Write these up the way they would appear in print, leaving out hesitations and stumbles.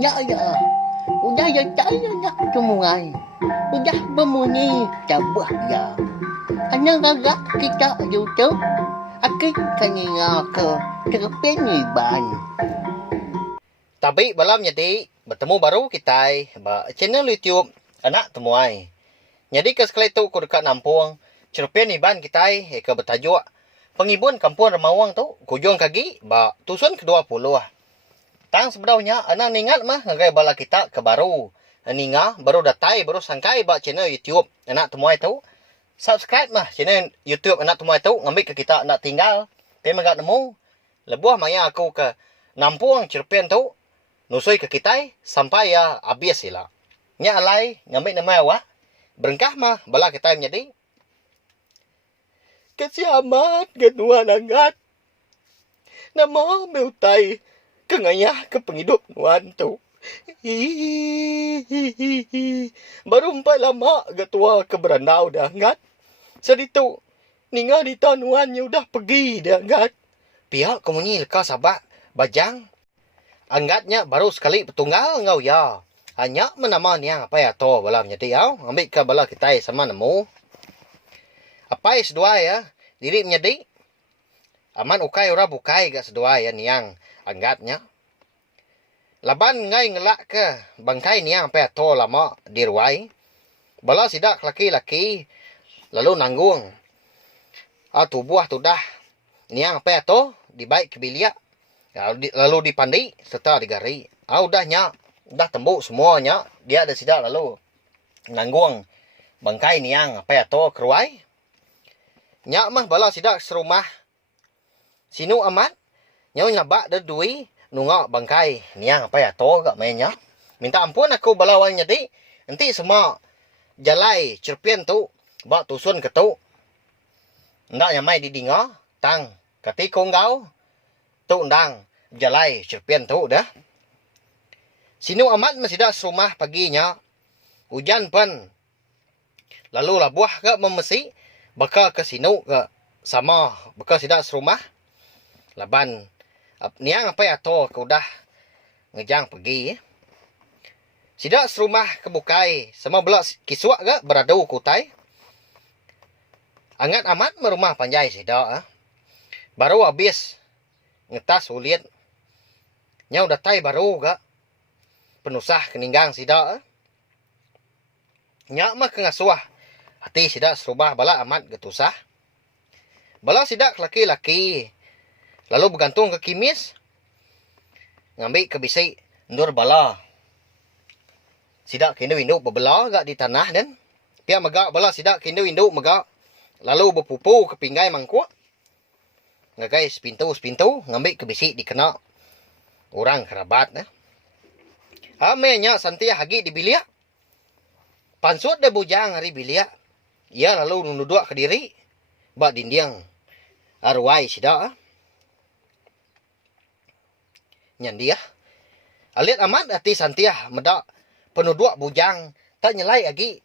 Ya, ya. Udah ya saya nak semua. Udah berbunyi tabah ya. Hanya agak kita YouTube. Akik kanina ke cerpen iban. Tapi balam jadi bertemu baru kita channel YouTube anak temuai. Jadi ke sekali tu ku dekat Nampung, cerpen iban kita ke bertajuk Pengibun Kampung Remawang tu kujung kaki ba tusun ke-20. Tang sebenarnya anak ningat mah ngagai bala kita ke baru. Ninga baru datai baru sangkai ba channel YouTube anak temuai tu. Subscribe mah channel YouTube anak temuai tu ngambil ke kita nak tinggal. Tapi magat nemu. Lebuah maya aku ke Nampung cerpen tu nusui ke kita sampai ya habis sila. Nya alai ngambil nama awak. Berengkah mah bala kita menjadi kasi amat ganuan angat. Nama meutai kengayah ke penghidup nuan tu. Baru 4 lama gatua ke berandau dah angat. Seditu ninga di tanuannya udah pergi dah angat. Pihak komunyi leka sabak bajang. Anggatnya baru sekali petunggal ngau ya. Hanya menama niang apa ya to bala menjadi yau. Ambil ke bala kita sama nemu. Apa sedua ya? Diri menjadi aman ukai ora bukai gak sedua ya niang anggatnya. Laban ngai ngelak ke bangkai niang apa ya to lama dirwai. Bala sidak laki-laki lalu nanggung. Tubuh tu dah niang apa ya to dibaik ke biliak. Lalu dipandi serta digari. Udahnya dah tembuk semuanya. Dia ada sidak lalu nanggung bangkai niang apa ya to keruai. Nyak mah bala sidak serumah. Sinu amat. Nyaw nyabak dah dui nungak bangkai niang apa ya to gak mainnya. Minta ampun aku bala wang nyadi. Nanti semua jalai cerpen tu bak tusun ke tu. Ndak nyamai di dinga tang kati konggau tu undang jalai cerpen tu dah. Sinu amat masih dah serumah paginya. Hujan pun. Lalu labuah ke memesi. Baka ke sinu ke sama. Baka sidak serumah. Laban. Niang apa ya to ke udah ngejang pergi. Sidak serumah kebukai. Sama belak kiswak ke beradu kutai. Angat amat merumah panjai sidak. Baru habis. Ngetas ulit. Nyau datai baru ke. Penusah keninggang sidak. Nyak mah kengasuah. Hati sidak serubah bala amat getusah. Bala sidak laki-laki. Lalu bergantung ke kimis. Ngambil ke bisi ndur bala. Sidak kindu-induk berbela gak di tanah dan. Pihak megak bala sidak kindu-induk megak. Lalu berpupu ke pinggai mangkuk. Ngagai sepintu-sepintu. Ngambil ke bisi dikena orang kerabat. Amenya santia hagi di biliak. Pansut dah bujang hari biliak. Ia lalu nunduk ke diri. Bak dindiang. Arwai sidak. Nyandia. Alit amat hati santia. Medak penuduk bujang. Tak nyelai lagi.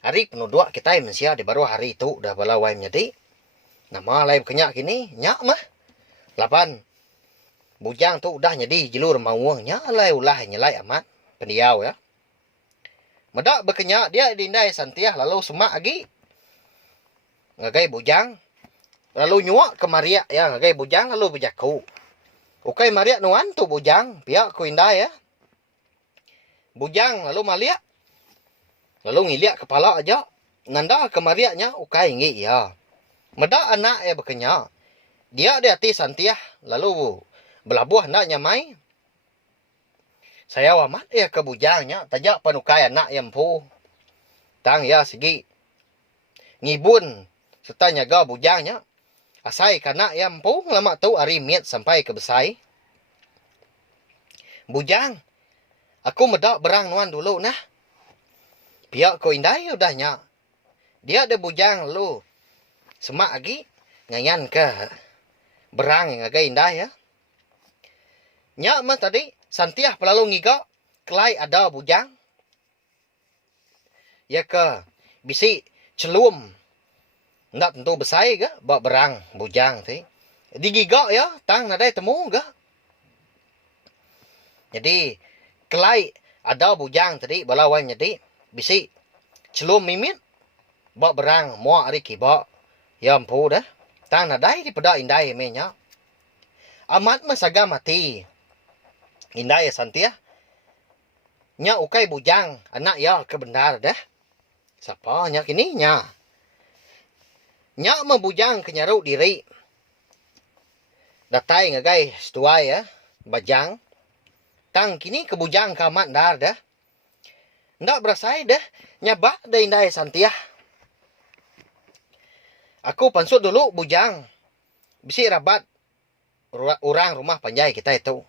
Hari penuduk kita mensia di baru hari itu. Dah balawai menjadi. Nama lain kenyak kini. Nyak mah. 8. Bujang tu udah jadi jelur mawangnya. Alai ulah nyelai amat. Pendiau ya. Medak berkenyak dia dindai santiah. Lalu semak lagi. Ngagai bujang. Lalu nyuak ke mariak ya. Ngagai bujang lalu berjaku. Ukai mariak nuan tu bujang. Pihak ku indai ya. Bujang lalu maliak. Lalu ngiliak kepala aja. Nanda ke mariaknya. Ukai ngi ya. Medak anak ya berkenyak. Dia di hati santiah. Lalu belabuh nak nyamai. Saya wamat ya ke bujangnya. Tajak panukai anak yang pu. Tang ya segi. Ngibun. Serta nyaga bujangnya. Asai kanak yang pu. Lama tu hari miet sampai ke besai. Bujang. Aku medak berang nuan dulu nah. Pihak ko indai udahnya. Dia ada bujang lu. Semak lagi. Ngayan ke. Berang yang agak indah ya. Nyak mah tadi. Santiah pelalu ngiga. Kelai ada bujang. Ya ke. Bisi celum. Ndak tentu besai ke. Bak berang bujang ti. Digiga ya. Tang nadai temu ke. Jadi. Kelai ada bujang tadi balawai nyadi bisi celum mimit ba berang mo ari kiba yam pu dah tang nadai di pada indai menya amat masaga mati indai santia nya ukai bujang anak ya ke benar dah siapa nya kini nya membujang kenyaru diri datai ngagai setuai ya bajang tang kini kebujang kamat dar dah ndak berasai dah nyabak dah indai santia aku pansut dulu bujang bisi rabat orang rumah panjai kita itu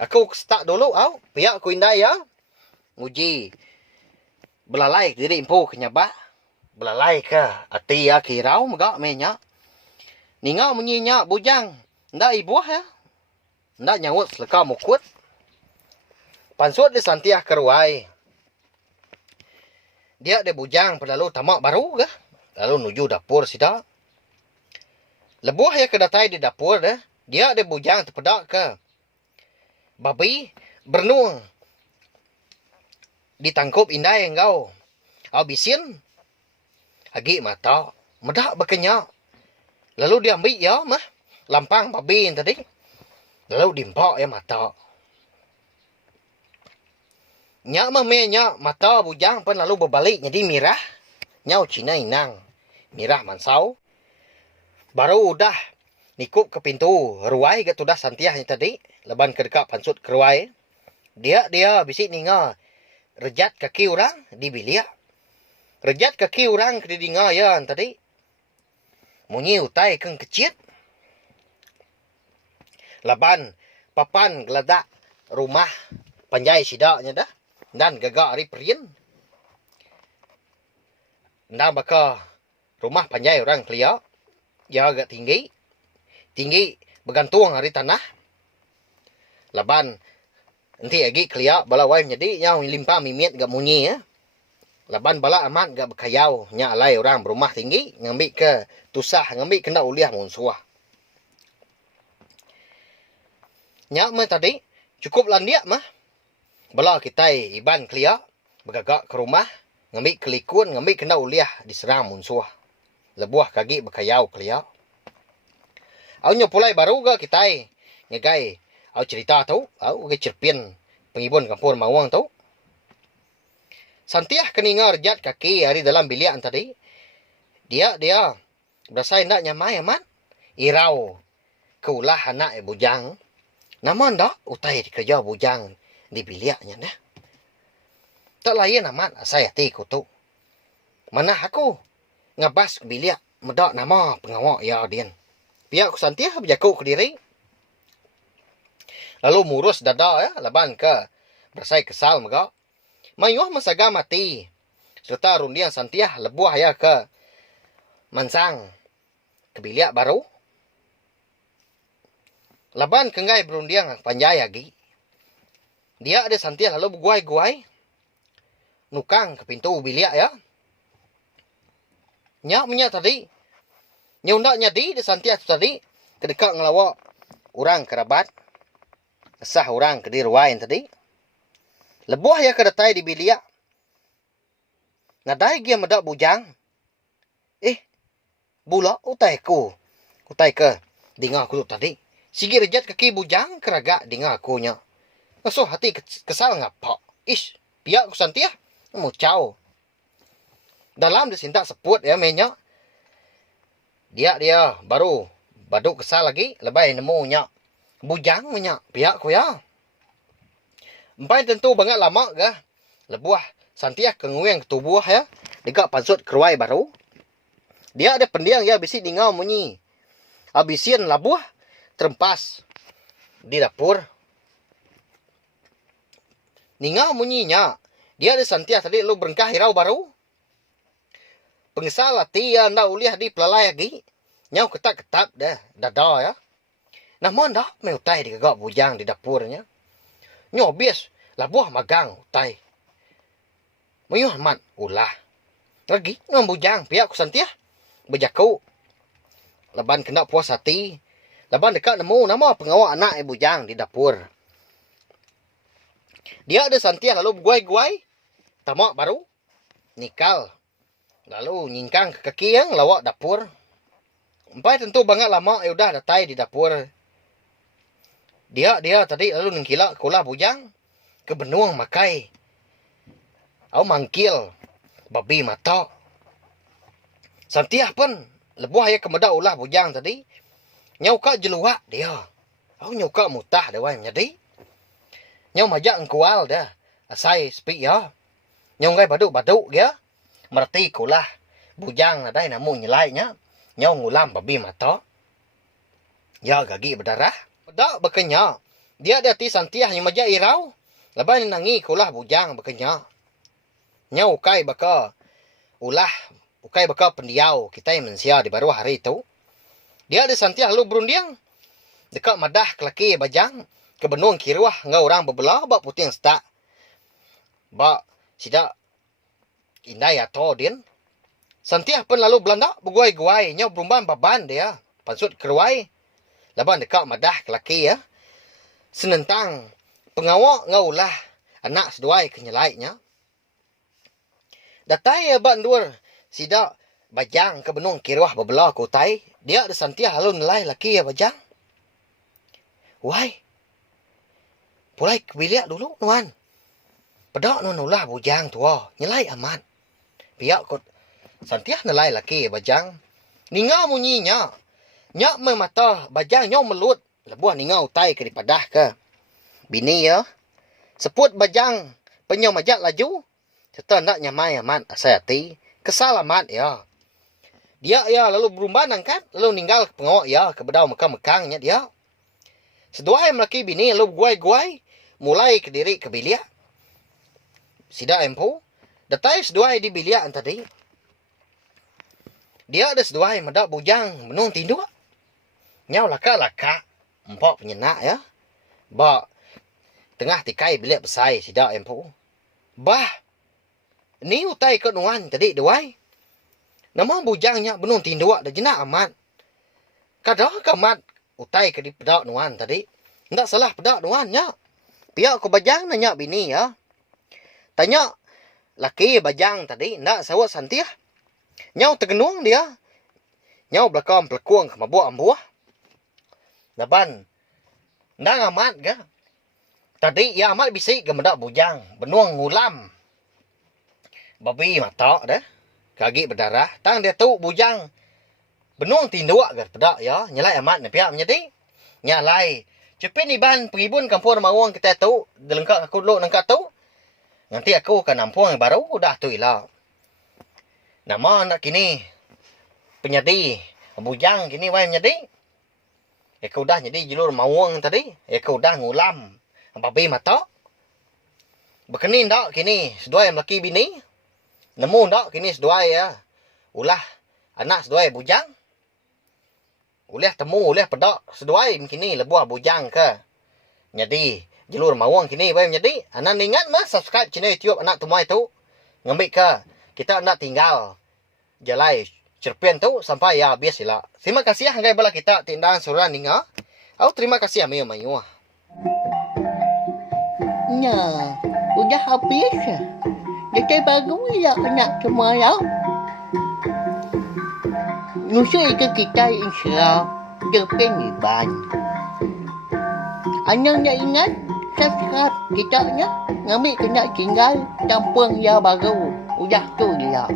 aku start dulu au pihak ku indai ya nguji belalai diri impu kenyabak belalai ke ati ya kirau megak menya ninga menyinya bujang ndak ibuah ya ndak nyawut seleka mukut pansut di santiah keruai dia de bujang perlalu tamak baru ke lalu nuju dapur sida lebuah ya kedatai di dapur dah dia de bujang terpedak ke babi bernuang ditangkup indai engkau abisin agi mata medak berkenyak lalu dia ambil ya mah lampang babi tadi lalu dimpak ya mata nyak mah nyak mata bujang pun lalu berbalik jadi mirah nyau Cina inang mirah mansau baru udah nikup ke pintu ruai ke tudah santiahnya tadi leban ke dekat pansut ke ruai dia bisik ninga rejat kaki orang di bilik rejat kaki orang ke didinga ya tadi munyi utai keng kecit laban papan geladak rumah panjai sidaknya dah dan gagak ari perin dan baka rumah panjai orang kelia ya agak tinggi bergantung hari tanah laban nanti lagi kelia bala wai jadi nyau limpa mimit gak munyi ya laban bala amat gak berkayau nya alai orang berumah tinggi ngambil ke tusah ngambil kena uliah munsuah nya mah tadi cukup landiak mah bala kita iban kelia bergagak ke rumah ngambil kelikun ngambil kena uliah diserang munsuah lebuah kaki berkayau kelia au nya pulai baru ga kita ngegai au cerita tau au ge cerpin pengibun kampung mawang tau santiah keninga rejat kaki hari dalam bilik tadi dia berasai ndak nyamai amat irau keulah anak bujang namun ndak utai kerja bujang di biliknya dah tak lain amat saya hati ku tu mana aku ngabas ke bilik medak nama pengawak ya dian pihak ku santiah berjaku ke diri lalu murus dada ya laban ke bersai kesal megak mayuh masaga mati serta rundian santiah lebuah ya ke mansang ke bilik baru laban kengai berundiang panjai lagi dia ada santiah lalu berguai-guai nukang ke pintu bilik ya nyak punya tadi nyak nyadi di santiah tu tadi kedekat ngelawak orang kerabat sah orang ke dirwain tadi lebuah ya kedatai di bilik nadai dia medak bujang bula utai ke dengar aku tu tadi sigi rejat kaki bujang keraga dengar aku nya so hati kesal ngapa pihak ku santiah mau cau dalam disinta seput ya menya dia baru baduk kesal lagi lebay nemu nya bujang nya pihak ku ya empai tentu banget lama ga lebuah santiah kengueng ketubuh ya dekat pansut keruai baru dia ada pendiang ya bisi dingau munyi abisin labuah terempas di dapur ningau munyinya dia ada santiah tadi lu berengkah hirau baru pengesal tia nda uliah di pelalai lagi nyau ketak-ketak dah dada ya namun dah mau utai di gagak bujang di dapurnya nyobis labuah magang utai mayuh man ulah lagi ngam bujang pihak ku santiah berjaku leban kena puas hati leban dekat nemu nama pengawak anak bujang di dapur Dia ada Santiah lalu berguai-guai. Tamak baru. Nikal. Lalu nyingkang ke kaki yang lawak dapur. Empai tentu banget lama udah datai di dapur. Dia tadi lalu nengkila kulah bujang. Ke benuang makai. Au mangkil. Babi mata. Santiah pun. Lebuh ya kemedak ulah bujang tadi. Nyauka jeluak dia. Au nyauka mutah dia wang jadi. Nyau majak engkual dah. Asai speak ya. Nyau ngai baduk-baduk dia. Merti kulah. Bujang nadai namu nyelainya. Nyau ngulam babi mata. Ya gagi berdarah. Bedak berkenya. Dia ada ti Santiah yang majak irau. Lepas ni nangi kulah bujang berkenya. Nyau ukai baka. Ulah. Ukai baka pendiau. Kita yang mensia di baru hari itu. Dia ada Santiah lalu berundiang. Dekat madah kelaki bajang. Kebenuang kiruah. Ngau orang berbelah. Bak putih yang setak. Bak sidak. Indai atau din. Santiah pun lalu belanda berguai-guai. Nyau berumban baban dia. Pansut keruai. Laban dekat madah kelaki ya. Senentang. Pengawak ngau lah. Anak seduai kenyelaitnya. Datai ya bak ndur. Sidak bajang kebenuang kiruah berbelah kutai. Dia ada Santiah lalu nilai laki ya bajang. Wai. Pulai kebiliak dulu nuan. Pedak nun ulah bujang tua. Nyelai aman. Piak kot. Santiah nilai laki bajang. Ninga munyinya. Nyak memata bajang nyau melut. Lebuah ninga utai ke dipadah ke. Bini ya. Seput bajang. Penyau majak laju. Serta nak nyamai aman asai hati. Kesal amat ya. Dia ya lalu berumban angkat. Lalu ninggal pengawak ya. Kebedau mekang-mekangnya dia. Seduai melaki bini lalu guai-guai. Mulai ke diri ke biliak. Sida empu. Datai seduai di biliak tadi. Dia ada seduai medak bujang menung tindu. Nyau laka-laka. Empok penyenak ya. Bak. Tengah tikai biliak besai sida empu. Bah. Ni utai ke nuan tadi duai. Nama bujangnya menung tindu dah jenak amat. Kadah kamat. Utai ke di pedak nuan tadi. Ndak salah pedak nuannya. Pihak ko bajang nanya bini ya. Tanya. Laki bajang tadi. Ndak sawat Santiah. Nyau tergenung dia. Nyau belakang pelekuang ke mabuk ambuah. Laban. Ndak amat ke. Tadi ya amat bisik ke medak bujang. Benuang ngulam. Babi mata dah. Kaki berdarah. Tang dia tu bujang. Benuang tinduk ke pedak ya. Nyalai amat ni pihak menjadi. Nyalai. Cepin iban pengibun kampung mawang kita tu. Delengkak aku dulu nengkak tu. Nanti aku akan nampung yang baru. Dah tu ilah. Nama anak kini. Penyadi. Bujang kini wai menyadi. Aku dah jadi jalur mawang tadi. Aku dah ngulam. Babi mata. Berkenin tak kini. Seduai lelaki bini. Nemu tak kini seduai ya. Ulah. Anak seduai bujang. Uleh temu, uleh pedak. Seduai kini lebuah bujang ke. Jadi. Jalur mawang kini wai menyadi. Anak ingat mah subscribe channel YouTube anak tumai tu. Ngambil ke. Kita nak tinggal. Jalai cerpen tu sampai ya habis sila. Terima kasih hanggai bala kita tindang suran ninga. Au terima kasih amayo mayu. Nah, udah habis. Jadi baru ya nak semua ya. Nusul ke kita insya depan iban. Anda nak ingat subscribe kita nya. Ngambil kena tinggal tampung ya baru. Udah tu dia.